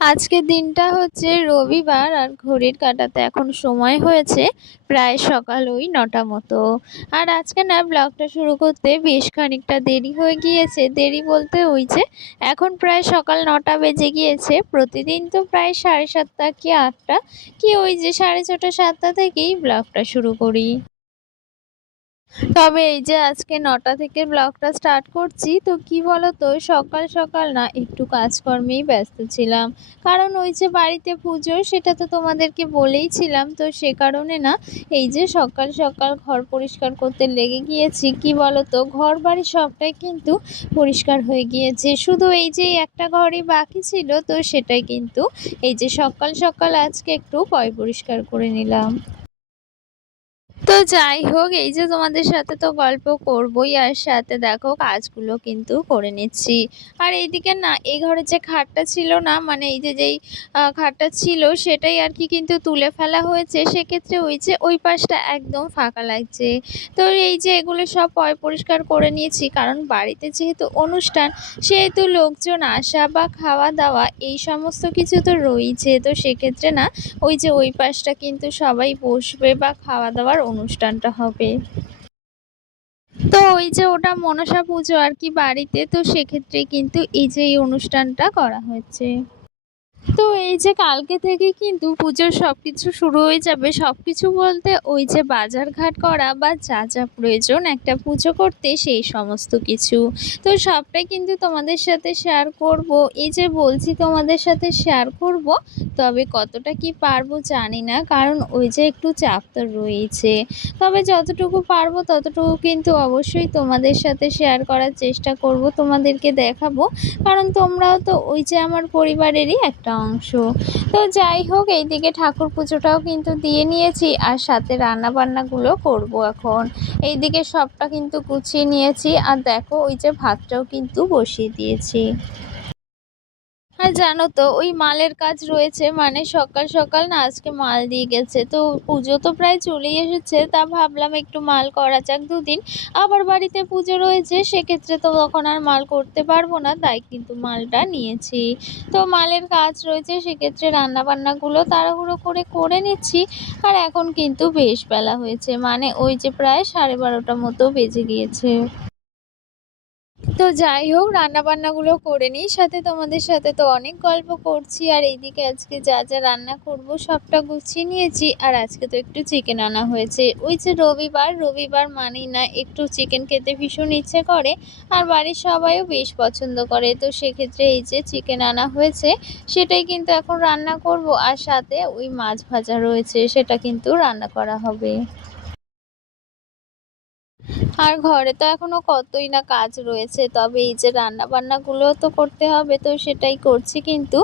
আজকের দিনটা হচ্ছে রবিবার আর ঘড়ির কাটাতে এখন সময় হয়েছে প্রায় সকাল ওই নটা মতো। আর আজকে না ব্লগটা শুরু করতে বেশ খানিকটা দেরি হয়ে গিয়েছে। দেরি বলতে ওই যে এখন প্রায় সকাল নটা বেজে গিয়েছে। প্রতিদিন তো প্রায় সাড়ে সাতটা কি আটটা। কি ওই যে সাড়ে ছটা সাতটা থেকেই ব্লগটা শুরু করি। তবে এই যে আজকে নটা থেকে ব্লগটা স্টার্ট করছি, তো কি বলতো, সকাল সকাল না একটু কাজকর্মেই ব্যস্ত ছিলাম। কারণ ওই যে বাড়িতে পুজো, সেটা তো তোমাদেরকে বলেইছিলাম তো সে কারণে না এই যে সকাল সকাল ঘর পরিষ্কার করতে লেগে গিয়েছি। কি বলতো ঘর বাড়ি সবটাই কিন্তু পরিষ্কার হয়ে গিয়েছে। শুধু এই যে একটা ঘরই বাকি ছিল, তো সেটাই কিন্তু এই যে সকাল সকাল আজকে একটু পয় পরিষ্কার করে নিলাম। তো যাই হোক, এই যে তোমাদের সাথে তো গল্প করবই, আর সাথে দেখো কাজগুলো কিন্তু করে নিচ্ছি। আর এইদিকে না, এই ঘরে যে খাটটা ছিল না মানে এই যে যেই খাটটা ছিল, সেটাই আর কি কিন্তু তুলে ফেলা হয়েছে। সেক্ষেত্রে ওই যে ওই পাশটা একদম ফাঁকা লাগছে। তো এই যে এগুলো সব পয়, পরিষ্কার করে নিয়েছি, কারণ বাড়িতে যেহেতু অনুষ্ঠান, সেহেতু লোকজন আসা বা খাওয়া দাওয়া, এই সমস্ত কিছু তো রয়েছে তো সেক্ষেত্রে না, ওই যে ওই পাশটা কিন্তু সবাই বসবে বা খাওয়া দাওয়ার অনুষ্ঠানটা হবে। তো ওই যে ওটা মনসা পুজো আর কি বাড়িতে, তো সেক্ষেত্রে কিন্তু এই যে এই অনুষ্ঠানটা করা হয়েছে। তো এই যে কালকে থেকে কিন্তু পুজোর সব কিছু শুরু হয়ে যাবে। সব কিছু বলতে ওই যে বাজার ঘাট করা বা যা যা প্রয়োজন একটা পুজো করতে সেই সমস্ত কিছু। তো সবটাই কিন্তু তোমাদের সাথে শেয়ার করব। এই যে বলছি তোমাদের সাথে শেয়ার করব, তবে কতটা কি পারব জানি না, কারণ ওই যে একটু চাপ তো রয়েছে। তবে যতটুকু পারব ততটুকু কিন্তু অবশ্যই তোমাদের সাথে শেয়ার করার চেষ্টা করব, তোমাদেরকে দেখাবো। কারণ তোমরাও তো ওই যে আমার পরিবারেরই একটা একটা অংশ। তো যাই হোক, এইদিকে ঠাকুর পুজোটাও কিন্তু দিয়ে নিয়েছি আর সাথে রান্না বান্নাগুলো করব এখন। এইদিকে সবটা কিন্তু গুছিয়ে নিয়েছি। আর দেখো, ওই যে ভাতটাও কিন্তু বসিয়ে দিয়েছি। জানো তো, ওই মালের কাজ রয়েছে মানে সকাল সকাল না আজকে মাল দিয়ে গেছে। তো পুজো তো প্রায় চলেই এসেছে, তা ভাবলাম একটু মাল করা যাক দুদিন। আবার বাড়িতে পুজো রয়েছে, সেক্ষেত্রে তো তখন আর মাল করতে পারব না, তাই কিন্তু মালটা নিয়েছি। তো মালের কাজ রয়েছে, সেক্ষেত্রে রান্নাবান্নাগুলো তাড়াহুড়ো করে করে নিচ্ছি। আর এখন কিন্তু বেশ বেলা হয়েছে মানে ওই যে প্রায় সাড়ে বারোটা মতো বেজে গিয়েছে। তো যাই হোক রান্না রান্নাবান্নাগুলো করে নিই। সাথে তোমাদের সাথে তো অনেক গল্প করছি। আর এইদিকে আজকে যা যা রান্না করব সবটা গুছিয়ে নিয়েছি। আর আজকে তো একটু চিকেন আনা হয়েছে। ওই যে রবিবার রবিবার মানেই না একটু চিকেন খেতে ভীষণ ইচ্ছে করে। আর বাড়ির সবাইও বেশ পছন্দ করে। তো সেক্ষেত্রে এই যে চিকেন আনা হয়েছে, সেটাই কিন্তু এখন রান্না করব। আর সাথে ওই মাছ ভাজা রয়েছে, সেটা কিন্তু রান্না করা হবে। আর ঘরে তো এখনও কতই না কাজ রয়েছে, তবে এই যে রান্না বান্নাগুলো তো করতে হবে তো সেটাই করছি কিন্তু।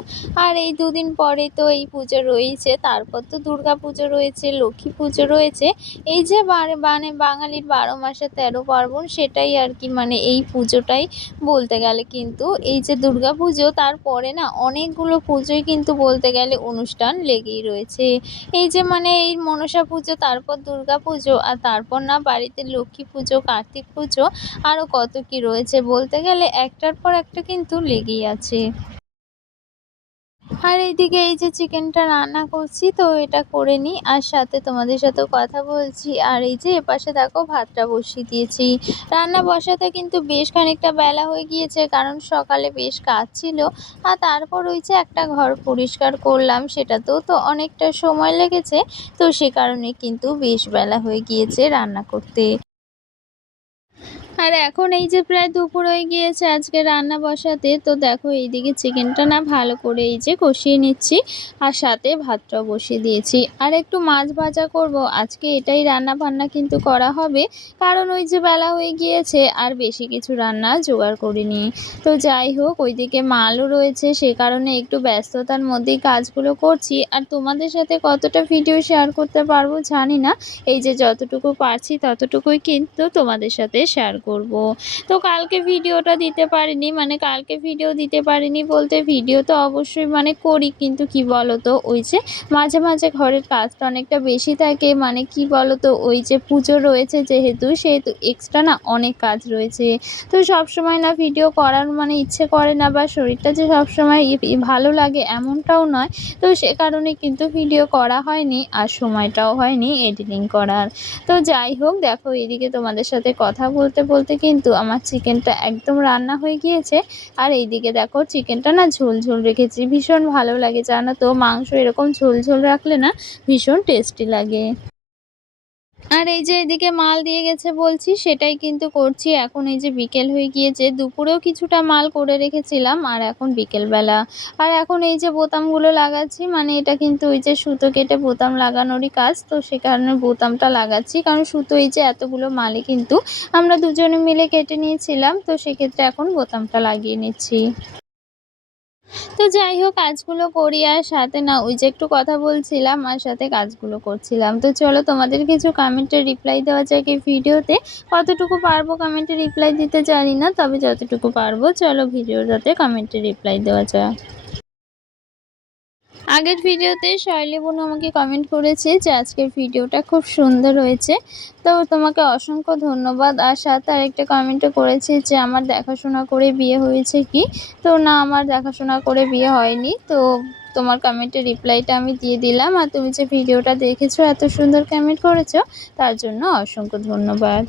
আর এই দুদিন পরে তো এই পুজো রয়েছে, তারপর তো দুর্গা পুজো রয়েছে, লক্ষ্মী পুজো রয়েছে। এই যে মানে বাঙালির বারো মাসে তেরো পার্বণ সেটাই আর কি মানে এই পুজোটাই বলতে গেলে কিন্তু। এই যে দুর্গা পুজো, তারপরে না অনেকগুলো পুজোই কিন্তু বলতে গেলে অনুষ্ঠান লেগেই রয়েছে। এই যে মানে এই মনসা পুজো, তারপর দুর্গা পুজো, আর তারপর না বাড়িতে লক্ষ্মী পুজো কার্তিক পুজো আরও কত কি রয়েছে বলতে গেলে একটার পর একটা কিন্তু লেগেই আছে। আর এইদিকে এই যে চিকেনটা রান্না করছি, তো এটা করে নিই আর সাথে তোমাদের সাথেও কথা বলছি। আর এই যে এপাশে দেখো ভাতটা বসিয়ে দিয়েছি। রান্না বসাতে কিন্তু বেশ খানিকটা বেলা হয়ে গিয়েছে, কারণ সকালে বেশ কাজ ছিল। আর তারপর ওই যে একটা ঘর পরিষ্কার করলাম, সেটাতেও তো অনেকটা সময় লেগেছে। তো সে কারণে কিন্তু বেশ বেলা হয়ে গিয়েছে রান্না করতে। আর এখন এই যে প্রায় দুপুর হয়ে গিয়েছে আজকে রান্না বসাতে, তো দেখো এইদিকে চিকেনটা না ভালো করে এই যে কষিয়ে নিচ্ছি আর সাথে ভাতটাও বসিয়ে দিয়েছি। আর একটু মাছ ভাজা করব, আজকে এটাই রান্না বান্না কিন্তু করা হবে, কারণ ওই যে বেলা হয়ে গিয়েছে আর বেশি কিছু রান্না জোগাড় করিনি। তো যাই হোক, ওইদিকে মালও রয়েছে, সে কারণে একটু ব্যস্ততার মধ্যেই কাজগুলো করছি। আর তোমাদের সাথে কতটা ভিডিও শেয়ার করতে পারব জানি না, এই যে যতটুকু পারছি ততটুকুই কিন্তু তোমাদের সাথে শেয়ার করব। তো কালকে ভিডিওটা দিতে পারিনি মানে কালকে ভিডিও দিতে পারিনি বলতে ভিডিও তো অবশ্যই মানে করি, কিন্তু কি বলো তো ওই যে মাঝে মাঝে ঘরের কাজটা অনেকটা বেশি থাকে মানে কি বলো তো ওই যে পুজো রয়েছে যেহেতু, সেহেতু এক্সট্রা না অনেক কাজ রয়েছে। তো সব সময় না ভিডিও করার মানে ইচ্ছে করে না বা শরীরটা যে সবসময় ভালো লাগে এমনটাও নয়। তো সে কারণে কিন্তু ভিডিও করা হয়নি আর সময়টাও হয়নি এডিটিং করার। তো যাই হোক, দেখো এদিকে তোমাদের সাথে কথা বলতে বলতে কিন্তু আমার চিকেনটা একদম রান্না হয়ে গিয়েছে। আর এইদিকে দেখো চিকেনটা না ঝোল ঝোল রেখেছি, ভীষণ ভালো লাগে। জানো তো, মাংস এরকম ঝোল ঝোল রাখলে না ভীষণ টেস্টি লাগে। আর এই যে এদিকে মাল দিয়ে গেছে বলছি, সেটাই কিন্তু করছি। এখন এই যে বিকেল হয়ে গিয়েছে, দুপুরেও কিছুটা মাল করে রেখেছিলাম, আর এখন বিকেলবেলা। আর এখন এই যে বোতামগুলো লাগাচ্ছি মানে এটা কিন্তু ওই যে সুতো কেটে বোতাম লাগানোরই কাজ, তো সে কারণে বোতামটা লাগাচ্ছি। কারণ সুতো এই যে এতগুলো মালে কিন্তু আমরা দুজনে মিলে কেটে নিয়েছিলাম, তো সেক্ষেত্রে এখন বোতামটা লাগিয়ে নিচ্ছি। তো যাই হোক, কাজগুলো করি আর সাথে না, ওই যে একটু কথা বলছিলাম আর সাথে কাজগুলো করছিলাম। তো চলো তোমাদের কিছু কমেন্টের রিপ্লাই দেওয়া যাক এই ভিডিওতে। কতটুকু পারব কমেন্টের রিপ্লাই দিতে জানি না, তবে যতটুকু পারব চলো ভিডিওটাতে কমেন্টের রিপ্লাই দেওয়া যাক। আগের ভিডিওতে শৈলী বোন আমাকে কমেন্ট করেছে যে আজকের ভিডিওটা খুব সুন্দর হয়েছে। তো তোমাকে অসংখ্য ধন্যবাদ। আর সাথে আরেকটা কমেন্টও করেছে যে আমার দেখাশোনা করে বিয়ে হয়েছে কি? তো না, আমার দেখাশোনা করে বিয়ে হয়নি। তো তোমার কমেন্টের রিপ্লাইটা আমি দিয়ে দিলাম। আর তুমি যে ভিডিওটা দেখেছ, এত সুন্দর কমেন্ট করেছ, তার জন্য অসংখ্য ধন্যবাদ।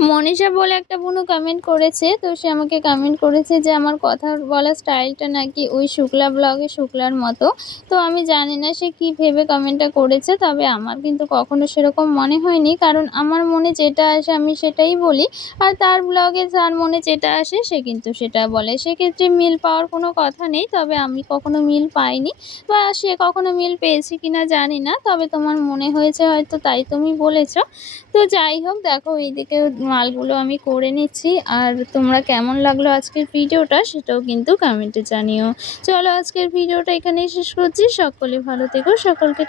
মনীষা বলে একটা বোনও কমেন্ট করেছে, তো সে আমাকে কমেন্ট করেছে যে আমার কথা বলার স্টাইলটা নাকি ওই শুক্লা ব্লগে শুক্লার মতো। তো আমি জানি না সে কি ভেবে কমেন্টটা করেছে, তবে আমার কিন্তু কখনো সেরকম মনে হয়নি। কারণ আমার মনে যেটা আসে আমি সেটাই বলি, আর তার ব্লগে যার মনে যেটা আসে সে কিন্তু সেটা বলে। সেক্ষেত্রে মিল পাওয়ার কোনো কথা নেই, তবে আমি কখনো মিল পাইনি, বা সে কখনো মিল পেয়েছে কিনা জানি না, তবে তোমার মনে হয়েছে হয়তো তাই তুমি বলেছ। তো যাই হোক, দেখো এইদিকে মালগুলো আমি করে নিচ্ছি। আর তোমরা কেমন লাগল আজকের ভিডিওটা সেটাও কিন্তু কমেন্টে জানিও। চলো আজকের ভিডিওটা এখানেই শেষ করছি। সকলে ভালো থেকো। সকলকে